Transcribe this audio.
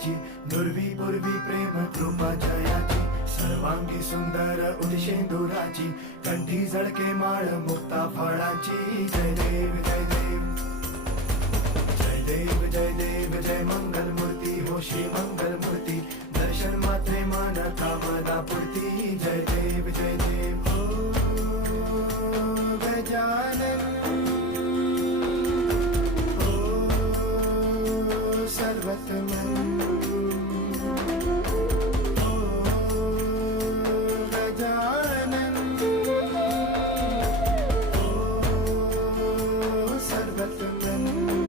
जयाची, नुरवी पूर्वी प्रेम कृपा जयाची, सर्वांगी सुंदर उदिशेंदुराची, कंठी झळके माळ मुक्ता फळाची. जय देव जय देव जय देव जय देव, जय मंगल मूर्ती हो श्री मंगल